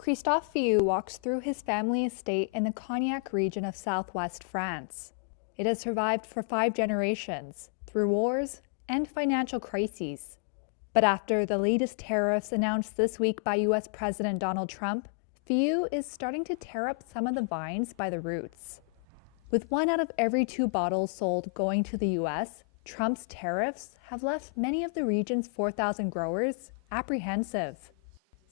Christophe Fiou walks through his family estate in the Cognac region of southwest France. It has survived for 5 generations, through wars and financial crises. But after the latest tariffs announced this week by U.S. President Donald Trump, Fiou is starting to tear up some of the vines by the roots. With 1 out of every 2 bottles sold going to the U.S., Trump's tariffs have left many of the region's 4,000 growers apprehensive.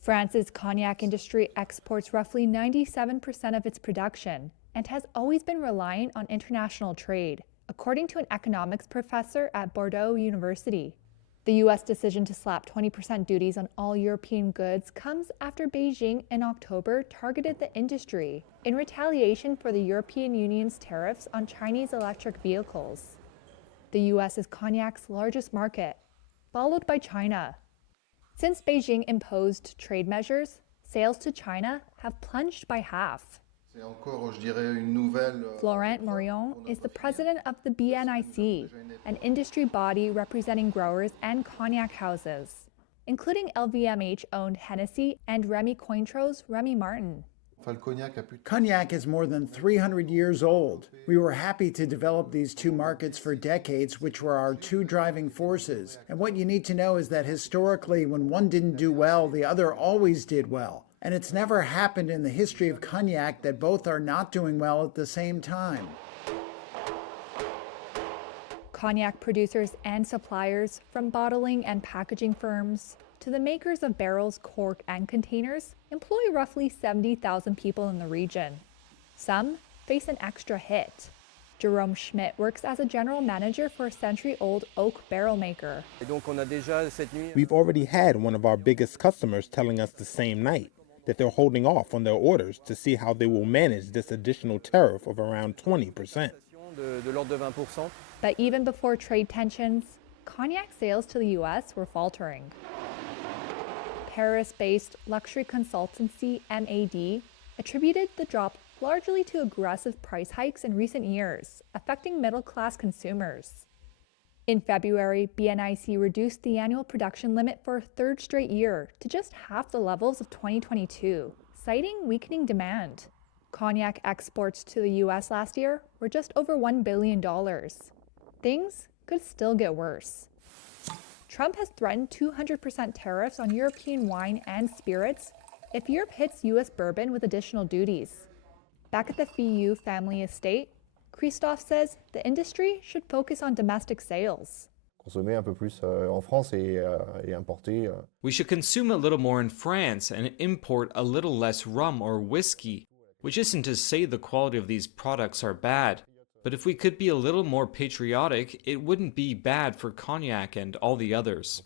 France's cognac industry exports roughly 97% of its production and has always been reliant on international trade, according to an economics professor at Bordeaux University. The U.S. decision to slap 20% duties on all European goods comes after Beijing in October targeted the industry in retaliation for the European Union's tariffs on Chinese electric vehicles. The U.S. is cognac's largest market, followed by China. Since Beijing imposed trade measures, sales to China have plunged by half. Florent Morion is the president of the BNIC, an industry body representing growers and cognac houses, including LVMH-owned Hennessy and Rémy Cointreau's Rémy Martin. Cognac is more than 300 years old. We were happy to develop these 2 markets for decades, which were our 2 driving forces. And what you need to know is that historically, when one didn't do well, the other always did well. And it's never happened in the history of cognac that both are not doing well at the same time. Cognac producers and suppliers, from bottling and packaging firms to the makers of barrels, cork, and containers, employ roughly 70,000 people in the region. Some face an extra hit. Jerome Schmidt works as a general manager for a century-old oak barrel maker. We've already had one of our biggest customers telling us the same night that they're holding off on their orders to see how they will manage this additional tariff of around 20%. But even before trade tensions, cognac sales to the U.S. were faltering. Paris-based luxury consultancy MAD attributed the drop largely to aggressive price hikes in recent years, affecting middle-class consumers. In February, BNIC reduced the annual production limit for a 3rd straight year to just half the levels of 2022, citing weakening demand. Cognac exports to the U.S. last year were just over $1 billion. Things could still get worse. Trump has threatened 200% tariffs on European wine and spirits if Europe hits U.S. bourbon with additional duties. Back at the Fiou family estate, Christophe says the industry should focus on domestic sales. We should consume a little more in France and import a little less rum or whiskey, which isn't to say the quality of these products are bad. But if we could be a little more patriotic, it wouldn't be bad for cognac and all the others.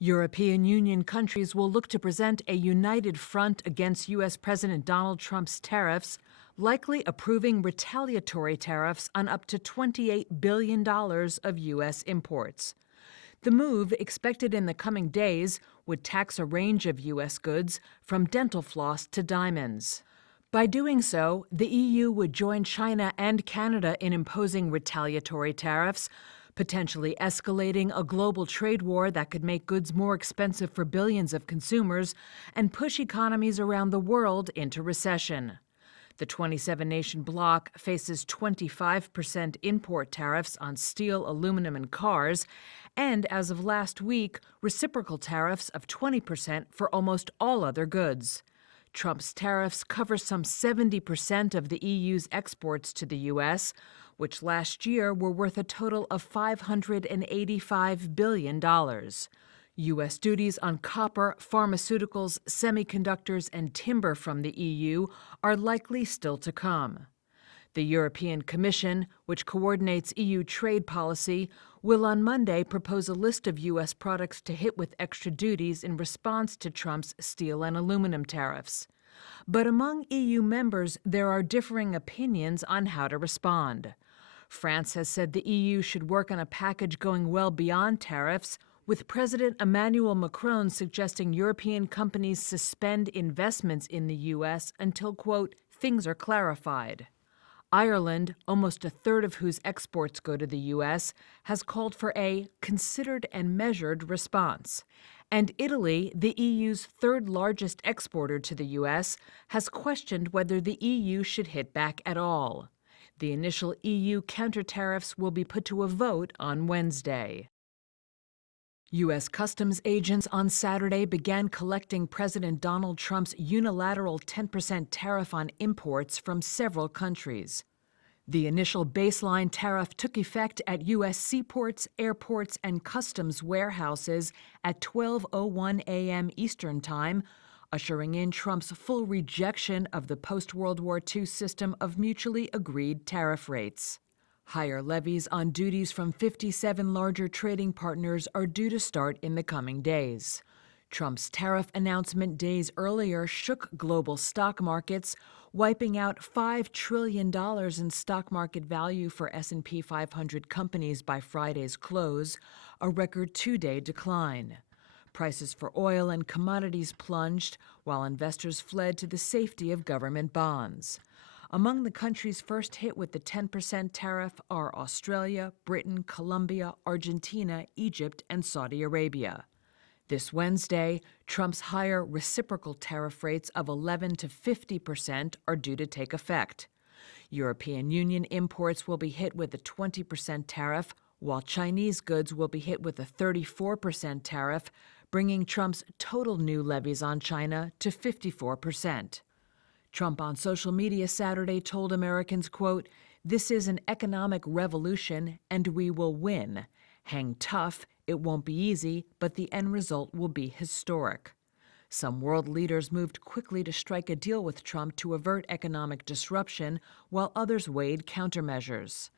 European Union countries will look to present a united front against U.S. President Donald Trump's tariffs, likely approving retaliatory tariffs on up to $28 billion of U.S. imports. The move, expected in the coming days, would tax a range of U.S. goods, from dental floss to diamonds. By doing so, the EU would join China and Canada in imposing retaliatory tariffs, potentially escalating a global trade war that could make goods more expensive for billions of consumers and push economies around the world into recession. The 27-nation bloc faces 25% import tariffs on steel, aluminum, and cars, and as of last week, reciprocal tariffs of 20% for almost all other goods. Trump's tariffs cover some 70% of the EU's exports to the U.S., which last year were worth a total of $585 billion. U.S. duties on copper, pharmaceuticals, semiconductors, and timber from the EU are likely still to come. The European Commission, which coordinates EU trade policy, will on Monday propose a list of U.S. products to hit with extra duties in response to Trump's steel and aluminum tariffs. But among EU members, there are differing opinions on how to respond. France has said the EU should work on a package going well beyond tariffs, with President Emmanuel Macron suggesting European companies suspend investments in the U.S. until, quote, things are clarified. Ireland, almost a third of whose exports go to the U.S., has called for a considered and measured response. And Italy, the EU's third largest exporter to the U.S., has questioned whether the EU should hit back at all. The initial EU counter-tariffs will be put to a vote on Wednesday. U.S. Customs agents on Saturday began collecting President Donald Trump's unilateral 10% tariff on imports from several countries. The initial baseline tariff took effect at U.S. seaports, airports, and customs warehouses at 12:01 a.m. Eastern Time, ushering in Trump's full rejection of the post-World War II system of mutually agreed tariff rates. Higher levies on duties from 57 larger trading partners are due to start in the coming days. Trump's tariff announcement days earlier shook global stock markets, wiping out $5 trillion in stock market value for S&P 500 companies by Friday's close, a record two-day decline. Prices for oil and commodities plunged, while investors fled to the safety of government bonds. Among the countries first hit with the 10% tariff are Australia, Britain, Colombia, Argentina, Egypt, and Saudi Arabia. This Wednesday, Trump's higher reciprocal tariff rates of 11% to 50% are due to take effect. European Union imports will be hit with a 20% tariff, while Chinese goods will be hit with a 34% tariff, bringing Trump's total new levies on China to 54%. Trump on social media Saturday told Americans, quote, "This is an economic revolution and we will win. Hang tough, it won't be easy, but the end result will be historic." Some world leaders moved quickly to strike a deal with Trump to avert economic disruption, while others weighed countermeasures.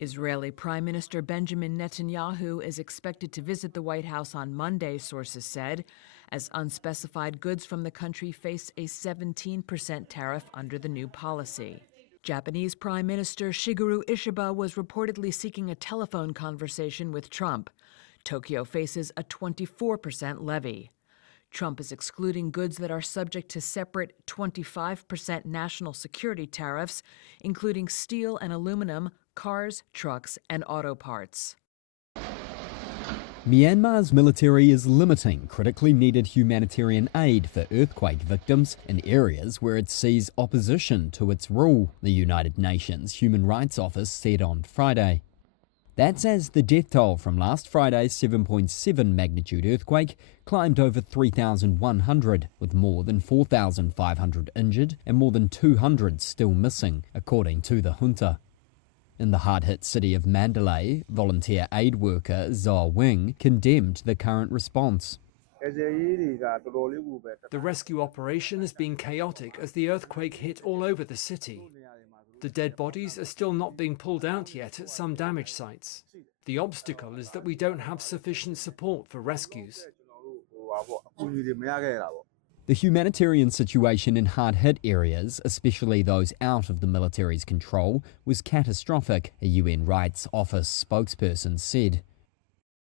Israeli Prime Minister Benjamin Netanyahu is expected to visit the White House on Monday, sources said, as unspecified goods from the country face a 17% tariff under the new policy. Japanese Prime Minister Shigeru Ishiba was reportedly seeking a telephone conversation with Trump. Tokyo faces a 24% levy. Trump is excluding goods that are subject to separate 25% national security tariffs, including steel and aluminum, cars, trucks, and auto parts. Myanmar's military is limiting critically needed humanitarian aid for earthquake victims in areas where it sees opposition to its rule, the United Nations Human Rights Office said on Friday. That's as the death toll from last Friday's 7.7 magnitude earthquake climbed over 3,100, with more than 4,500 injured and more than 200 still missing, according to the junta. In the hard-hit city of Mandalay, volunteer aid worker Zaw Wing condemned the current response. The rescue operation has been chaotic as the earthquake hit all over the city. The dead bodies are still not being pulled out yet at some damaged sites. The obstacle is that we don't have sufficient support for rescues. The humanitarian situation in hard-hit areas, especially those out of the military's control, was catastrophic, a UN Rights Office spokesperson said.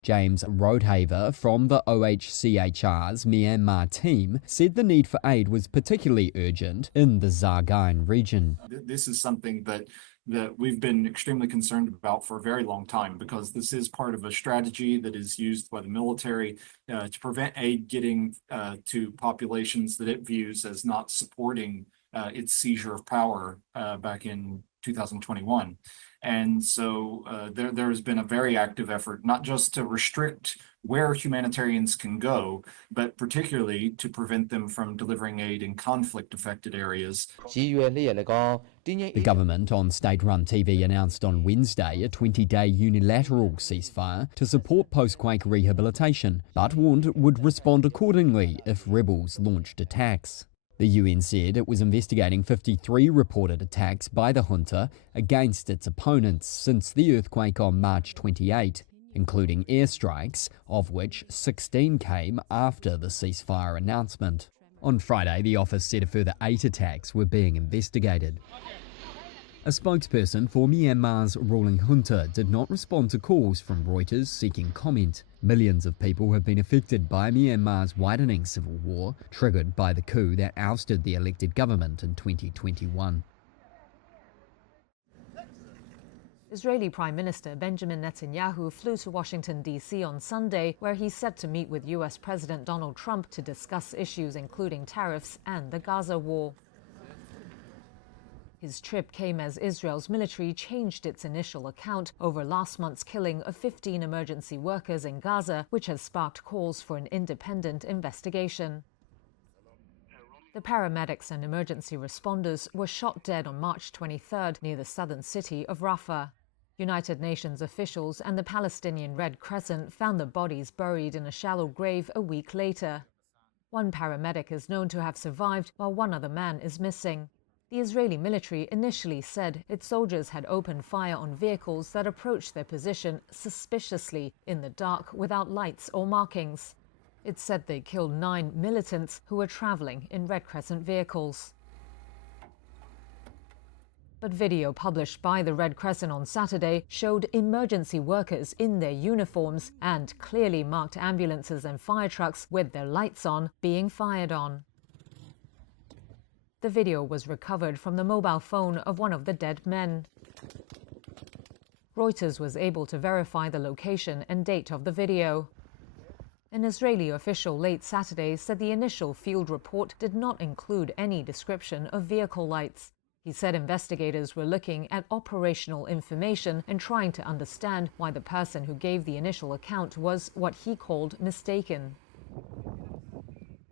James Roadhaver from the OHCHR's Myanmar team said the need for aid was particularly urgent in the Zargain region. This is something that we've been extremely concerned about for a very long time, because this is part of a strategy that is used by the military to prevent aid getting to populations that it views as not supporting its seizure of power back in 2021. And so there has been a very active effort, not just to restrict where humanitarians can go, but particularly to prevent them from delivering aid in conflict-affected areas. The government on state-run TV announced on Wednesday a 20-day unilateral ceasefire to support post-quake rehabilitation, but warned it would respond accordingly if rebels launched attacks. The UN said it was investigating 53 reported attacks by the junta against its opponents since the earthquake on March 28, including airstrikes, of which 16 came after the ceasefire announcement. On Friday, the office said a further 8 attacks were being investigated. A spokesperson for Myanmar's ruling junta did not respond to calls from Reuters seeking comment. Millions of people have been affected by Myanmar's widening civil war, triggered by the coup that ousted the elected government in 2021. Israeli Prime Minister Benjamin Netanyahu flew to Washington, D.C. on Sunday, where he's set to meet with U.S. President Donald Trump to discuss issues including tariffs and the Gaza war. His trip came as Israel's military changed its initial account over last month's killing of 15 emergency workers in Gaza, which has sparked calls for an independent investigation. The paramedics and emergency responders were shot dead on March 23rd near the southern city of Rafah. United Nations officials and the Palestinian Red Crescent found the bodies buried in a shallow grave a week later. One paramedic is known to have survived, while one other man is missing. The Israeli military initially said its soldiers had opened fire on vehicles that approached their position suspiciously in the dark without lights or markings. It said they killed 9 militants who were traveling in Red Crescent vehicles. But video published by the Red Crescent on Saturday showed emergency workers in their uniforms and clearly marked ambulances and fire trucks with their lights on being fired on. The video was recovered from the mobile phone of one of the dead men. Reuters was able to verify the location and date of the video. An Israeli official late Saturday said the initial field report did not include any description of vehicle lights. He said investigators were looking at operational information and trying to understand why the person who gave the initial account was what he called mistaken.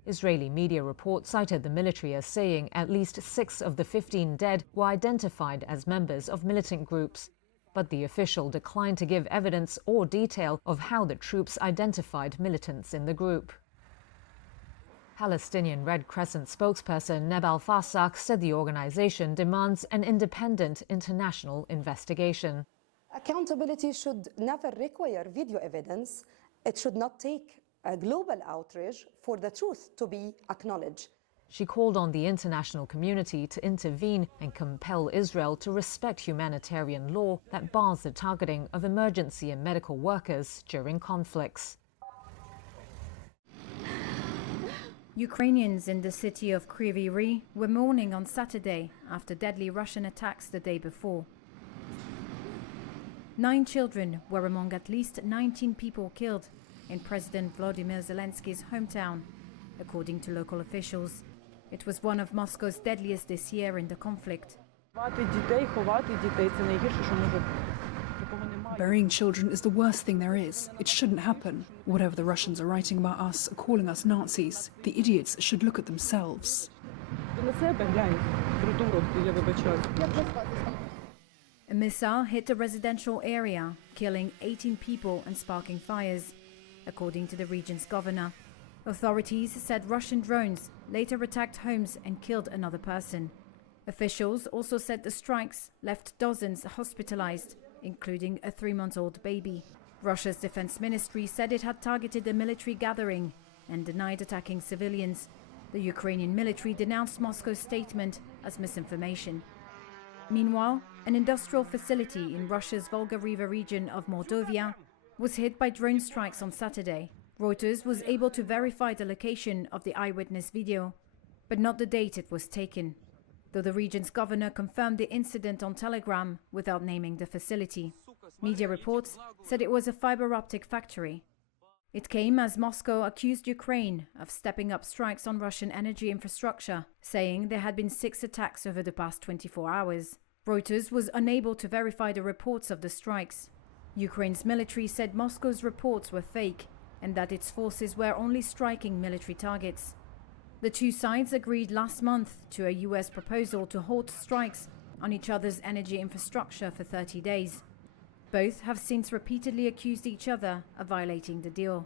Israeli media reports cited the military as saying at least 6 of the 15 dead were identified as members of militant groups, but the official declined to give evidence or detail of how the troops identified militants in the group. Palestinian Red Crescent spokesperson Nebal Fasak said the organization demands an independent international investigation. Accountability should never require video evidence. It should not take a global outrage for the truth to be acknowledged. She called on the international community to intervene and compel Israel to respect humanitarian law that bars the targeting of emergency and medical workers during conflicts. Ukrainians in the city of Kryvyi Rih were mourning on Saturday after deadly Russian attacks the day before. 9 children were among at least 19 people killed in President Volodymyr Zelensky's hometown, according to local officials. It was one of Moscow's deadliest this year in the conflict. Burying children is the worst thing there is. It shouldn't happen. Whatever the Russians are writing about us, calling us Nazis, the idiots should look at themselves. A missile hit a residential area, killing 18 people and sparking fires, according to the region's governor. Authorities said Russian drones later attacked homes and killed another person. Officials also said the strikes left dozens hospitalized, including a 3-month-old baby. Russia's defense ministry said it had targeted a military gathering and denied attacking civilians. The Ukrainian military denounced Moscow's statement as misinformation. Meanwhile, an industrial facility in Russia's Volga River region of Mordovia was hit by drone strikes on Saturday. Reuters was able to verify the location of the eyewitness video, but not the date it was taken, though the region's governor confirmed the incident on Telegram without naming the facility. Media reports said it was a fiber optic factory. It came as Moscow accused Ukraine of stepping up strikes on Russian energy infrastructure, saying there had been 6 attacks over the past 24 hours. Reuters was unable to verify the reports of the strikes. Ukraine's military said Moscow's reports were fake and that its forces were only striking military targets. The two sides agreed last month to a US proposal to halt strikes on each other's energy infrastructure for 30 days. Both have since repeatedly accused each other of violating the deal.